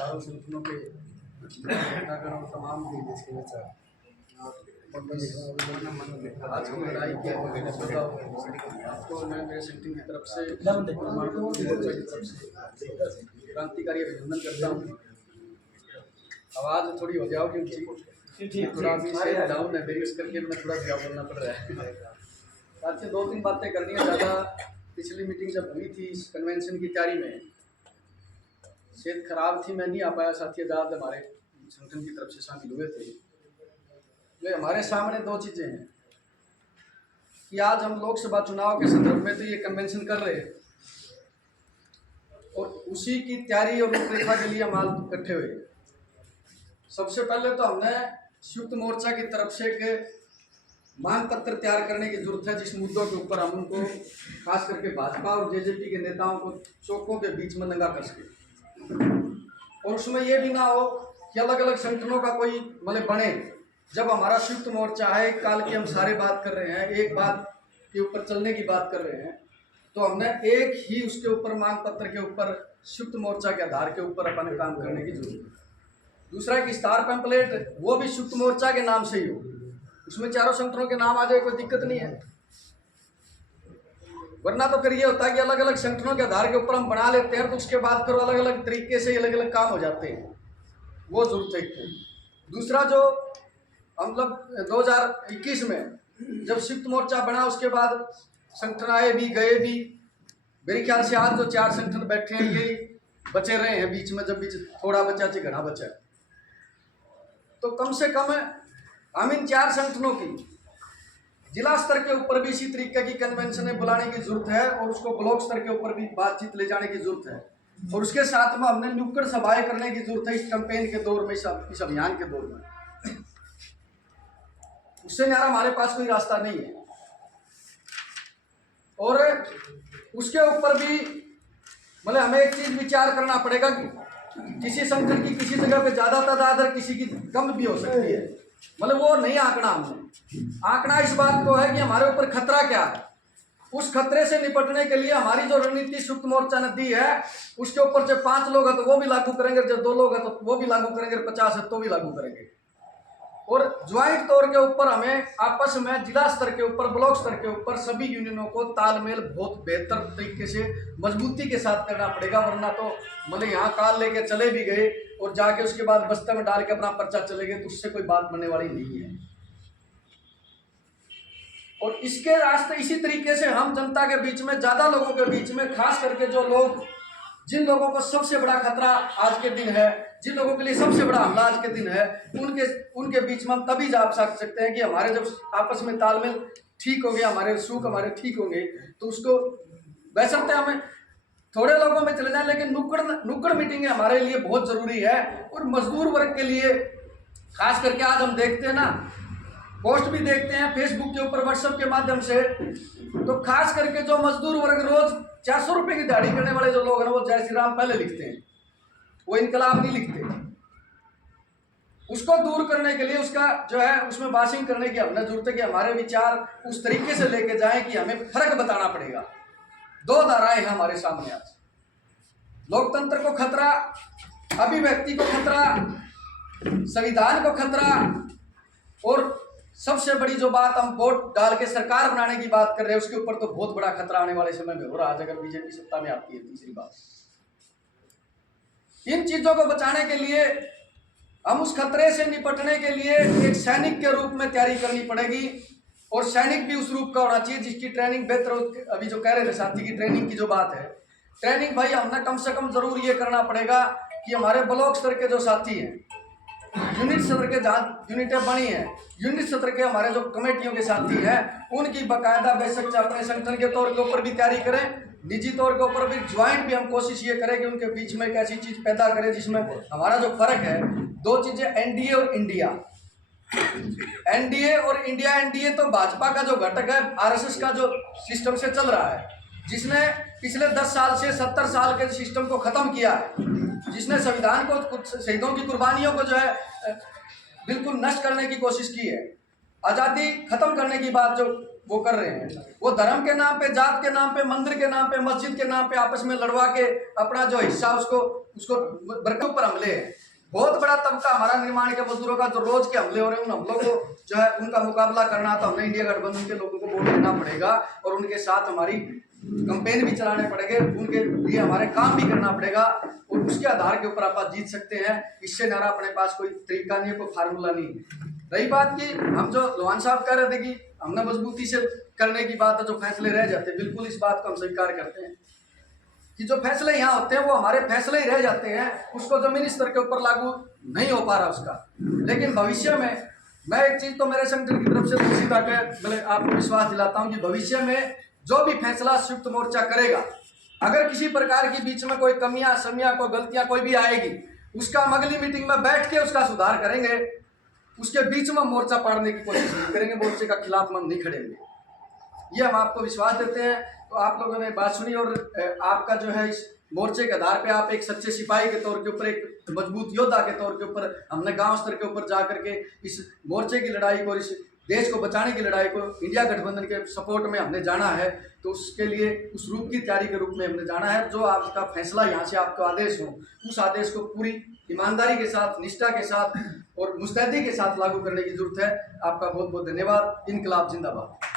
चारों संगठनों के नेतागण तमाम भी देश के नेता आज की लड़ाई की आपको मैं मेरे सेक्टिंग की तरफ से मोर्चा की तरफ से क्रांतिकारी अभिनंदन करता हूँ। आवाज़ थोड़ी हो जाओगी ऊँची, थोड़ा अभी से डाउन है मेरी, इस करके मैं थोड़ा क्या बोलना पड़ रहा है। साथ से 2-3 बातें करनी है ज़्यादा। पिछली मीटिंग जब हुई थी इस कन्वेंशन की तैयारी में, सेहत खराब थी, मैं नहीं आ पाया। साथी आजाद हमारे संगठन की तरफ से शामिल हुए थे। तो हमारे सामने 2 चीज़ें हैं कि आज हम लोकसभा चुनाव के संदर्भ में तो ये कन्वेंशन कर रहे हैं और उसी की तैयारी और रूपरेखा के लिए हम आज इकट्ठे हुए। सबसे पहले तो हमने संयुक्त मोर्चा की तरफ से एक मांग पत्र तैयार करने की जरूरत है, जिस मुद्दों के ऊपर हम उनको खास करके भाजपा और जेजेपी के नेताओं को चौकों के बीच में नंगा कर सके। और उसमें ये भी ना हो कि अलग अलग संगठनों का कोई मतलब बने। जब हमारा संयुक्त मोर्चा है, एक काल की हम सारे बात कर रहे हैं, एक बात के ऊपर चलने की बात कर रहे हैं, तो हमने एक ही उसके ऊपर मांग पत्र के ऊपर संयुक्त मोर्चा के आधार के ऊपर अपने काम करने की जरूरत है। दूसरा एक स्टार पैम्पलेट, वो भी संयुक्त मोर्चा के नाम से ही हो, उसमें चारों संगठनों के नाम आ जाए, कोई दिक्कत नहीं है। वरना तो फिर ये होता है कि अलग अलग संगठनों के आधार के ऊपर हम बना लेते हैं, तो उसके बाद फिर अलग अलग तरीके से अलग अलग काम हो जाते हैं, वो जरूरत है। दूसरा जो हम लोग 2021 में जब संयुक्त मोर्चा बना, उसके बाद संगठन आए भी गए भी। मेरे ख्याल से आज जो 4 संगठन बैठे हैं ये बचे रहे हैं बीच में, जब बीच थोड़ा बचा चाहे घना बचा है। तो कम से कम हम इन 4 संगठनों की जिला स्तर के ऊपर भी इसी तरीके की कन्वेंशन बुलाने की जरूरत है और उसको ब्लॉक स्तर के ऊपर भी बातचीत ले जाने की जरूरत है। और उसके साथ में हमने नुक्कड़ सभाएं करने की जरूरत है इस कैंपेन के दौर में, इस अभियान के दौर में। उससे न्यारा हमारे पास कोई रास्ता नहीं है। और उसके ऊपर भी मतलब हमें एक चीज विचार करना पड़ेगा कि किसी संगठन की किसी जगह पे ज्यादा तादाद है, किसी की कम भी हो सकती है। मतलब वो नहीं आंकना हमने। आंकना इस बात को है कि हमारे ऊपर खतरा क्या है। उस खतरे से निपटने के लिए हमारी जो रणनीति संयुक्त मोर्चा ने दी है, उसके ऊपर जब 5 लोग हैं तो वो भी लागू करेंगे, जब 2 लोग हैं तो वो भी लागू करेंगे, 50 है तो भी लागू करेंगे। और ज्वाइंट तौर के ऊपर हमें आपस में जिला स्तर के ऊपर, ब्लॉक स्तर के ऊपर सभी यूनियनों को तालमेल बहुत बेहतर तरीके से मजबूती के साथ करना पड़ेगा। वरना तो मतलब यहाँ काल लेके चले भी गए और जाके उसके बाद बस्ते में डाल के अपना पर्चा चले गए, तो उससे कोई बात बनने वाली नहीं है। और इसके रास्ते इसी तरीके से हम जनता के बीच में, ज्यादा लोगों के बीच में, खास करके जो लोग, जिन लोगों को सबसे बड़ा खतरा आज के दिन है, जिन लोगों के लिए सबसे बड़ा हमला आज के दिन है, उनके बीच में हम तभी जा सकते हैं कि हमारे जब आपस में तालमेल ठीक हो गया, हमारे सुख हमारे ठीक होंगे, तो उसको वैसे हमें थोड़े लोगों में चले जाए, लेकिन नुक्कड़ मीटिंग हमारे लिए बहुत जरूरी है। और मजदूर वर्ग के लिए खास करके आज हम देखते हैं ना, पोस्ट भी देखते हैं फेसबुक के ऊपर, व्हाट्सएप के माध्यम से, तो खास करके जो मजदूर वर्ग रोज 400 रुपए की दिहाड़ी करने वाले जो लोग हैं, वो जय श्री राम पहले लिखते हैं, वो इनकलाब नहीं लिखते। उसको दूर करने के लिए, उसका जो है उसमें बाशिंग करने की हमने जरूरत है कि हमारे विचार उस तरीके से लेके जाएं कि हमें फर्क बताना पड़ेगा। 2 धाराएं हैं हमारे सामने आज। लोकतंत्र को खतरा, अभिव्यक्ति को खतरा, संविधान को खतरा, और सबसे बड़ी जो बात हम वोट डाल के सरकार बनाने की बात कर रहे हैं, उसके ऊपर तो बहुत बड़ा खतरा आने वाले समय में हो रहा है अगर बीजेपी सत्ता में आती है। तीसरी बात, इन चीजों को बचाने के लिए, हम उस खतरे से निपटने के लिए एक सैनिक के रूप में तैयारी करनी पड़ेगी। और सैनिक भी उस रूप का होना चाहिए जिसकी ट्रेनिंग बेहतर हो। अभी जो कह रहे थे साथी की ट्रेनिंग की जो बात है, ट्रेनिंग भाई हमने कम से कम जरूर ये करना पड़ेगा कि हमारे ब्लॉक स्तर के जो साथी हैं, यूनिट स्तर के जहाँ यूनिटें बनी हैं, यूनिट स्तर के हमारे जो कमेटियों के साथी हैं, उनकी बाकायदा बेशक अपने संगठन के तौर के ऊपर भी तैयारी करें, निजी तौर के ऊपर भी ज्वाइंट भी हम कोशिश ये करें कि उनके बीच में एक ऐसी चीज पैदा करें जिसमें हमारा जो फर्क है, 2 चीजें, एनडीए और इंडिया। एनडीए और इंडिया, एनडीए तो भाजपा का जो घटक है, आरएसएस का जो सिस्टम से चल रहा है, जिसने पिछले 10 साल से 70 साल के सिस्टम को खत्म किया है, जिसने संविधान को, कुछ शहीदों की कुर्बानियों को जो है बिल्कुल नष्ट करने की कोशिश की है, आज़ादी खत्म करने की बात जो वो कर रहे हैं। वो धर्म के नाम पे, जात के नाम पे, मंदिर के नाम पे, मस्जिद के नाम पे आपस में लड़वा के अपना जो हिस्सा उसको बरकत पर हमले हैं। बहुत बड़ा तबका हमारा निर्माण के मजदूरों का जो रोज के हमले हो रहे हैं, उन हमलों को जो है उनका मुकाबला करना, तो हमने इंडिया गठबंधन के लोगों को वोट देना पड़ेगा और उनके साथ हमारी कैंपेन भी चलाने पड़ेंगे, उनके लिए हमारे काम भी करना पड़ेगा और उसके आधार के ऊपर आप जीत सकते हैं। इससे नारा अपने पास कोई तरीका नहीं है, कोई फार्मूला नहीं है। रही बात की हम जो लोहान साहब कह रहे थे कि हमने मजबूती से करने की बात है, जो फैसले रह जाते हैं, बिल्कुल इस बात को हम स्वीकार करते हैं कि जो फैसले यहाँ होते हैं वो हमारे फैसले ही रह जाते हैं, उसको जमीनी स्तर के ऊपर लागू नहीं हो पा रहा उसका। लेकिन भविष्य में मैं एक चीज तो मेरे संगठन की तरफ से सीधा मैं आपको विश्वास दिलाता हूँ कि भविष्य में जो भी फैसला संयुक्त मोर्चा करेगा, अगर किसी प्रकार की बीच में कोई कमियां समियां कोई गलतियां कोई भी आएगी, उसका हम अगली मीटिंग में बैठ के उसका सुधार करेंगे। उसके बीच में मोर्चा पाड़ने की कोशिश नहीं करेंगे, मोर्चे का खिलाफ हम नहीं खड़ेंगे, ये हम आपको विश्वास देते हैं। तो आप लोगों ने बात सुनी और आपका जो है इस मोर्चे के आधार पे आप एक सच्चे सिपाही के तौर के ऊपर, एक मजबूत योद्धा के तौर के ऊपर, हमने गांव स्तर के ऊपर जा करके इस मोर्चे की लड़ाई को, इस देश को बचाने की लड़ाई को इंडिया गठबंधन के सपोर्ट में हमने जाना है। तो उसके लिए उस रूप की तैयारी के रूप में हमने जाना है। जो आपका फैसला यहाँ से आपका आदेश हो, उस आदेश को पूरी ईमानदारी के साथ, निष्ठा के साथ और मुस्तैदी के साथ लागू करने की जरूरत है। आपका बहुत बहुत धन्यवाद। इनकलाब जिंदाबाद।